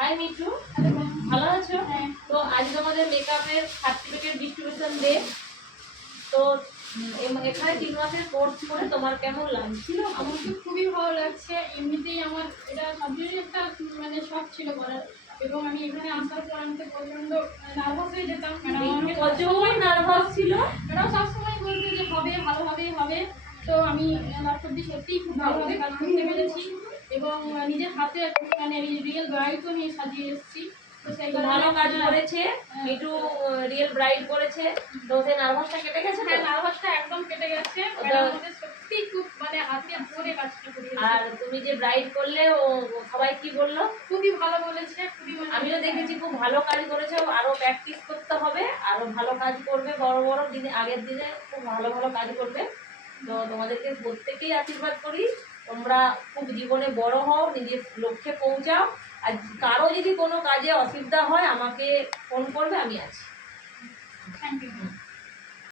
High Mithu, ভালো আছো? তো আজ তোমাদের মেকআপের সার্টিফিকেট ডিস্ট্রিবিউশন ডে। তো এখানে 3 মাসের কোর্স করে তোমার কেমন লাগছিল? আমার তো খুবই ভালো লাগছে। এমনিতেই আমার এটা সবচেয়ে একটা মানে শখ ছিল করার, এবং আমি এখানে আসার পর আমি তো প্রচন্ড নার্ভাস হয়ে যেতাম। প্রচুর নার্ভাস ছিল। ম্যাডাম সবসময় বলতো যে হবে, ভালোভাবেই হবে। তো আমি লাস্ট অব্দি সত্যিই খুব ভালোভাবে কাজ করতে পেরেছি, এবং নিজের হাতে মানে রিয়েল ব্রাইডও আমি সাজিয়ে এসেছি। তো সেই ভালো কাজ করেছে মিঠু, রিয়েল ব্রাইড করেছে। তো সেই নার্ভাসটা কেটে গেছে? হ্যাঁ, নার্ভাসটা একদম কেটে গেছে। ম্যাডাম আমাদের সত্যি খুব মানে হাতে ধরে কাজটা করিয়েছে। আর তুমি যে ব্রাইড করলে ও সবাই কি বললো? খুবই ভালো বলেছে, খুবই মানে আমিও দেখেছি খুব ভালো কাজ করেছে। আরো প্র্যাকটিস করতে হবে, আরো ভালো কাজ করবে, বড় বড় দিনে আগের দিনে খুব ভালো ভালো কাজ করবে। তো তোমাদেরকে প্রত্যেকেই আশীর্বাদ করি, তোমরা খুব জীবনে বড় হও, নিজের লক্ষ্যে পৌঁছাও। আর কারো যদি কোনো কাজে অসুবিধা হয় আমাকে ফোন করবে, আমি আছি। Thank you.